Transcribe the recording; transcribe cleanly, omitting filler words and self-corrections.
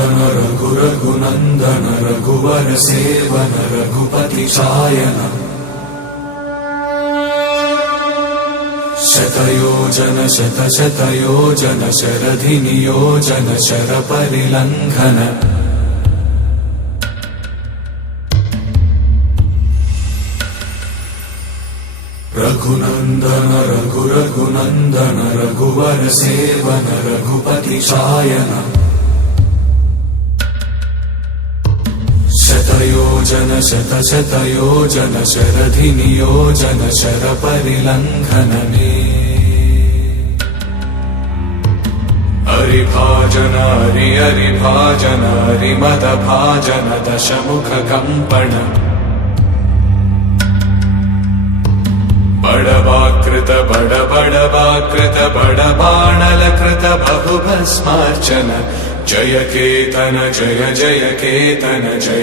रघुनन्दन रघुरघुनन्दन रघुवर seven Raghupati Shayan शतयोजन शतशतयोजन शरधि नियोजन शरपरिलङ्घन रघुनन्दन रघुरघुनन्दन रघुवर seven Raghupati Shayan शतयोजन शतशतयोजन शरधि नियोजन शरपरिलङ्घन हरिभाजन हरिभाजन हरिमदभाजन दशमुख कंपन बड़वाकृत बड़बाणलकृत बहुभस्मार्चन जय केतन जय जय केतन जय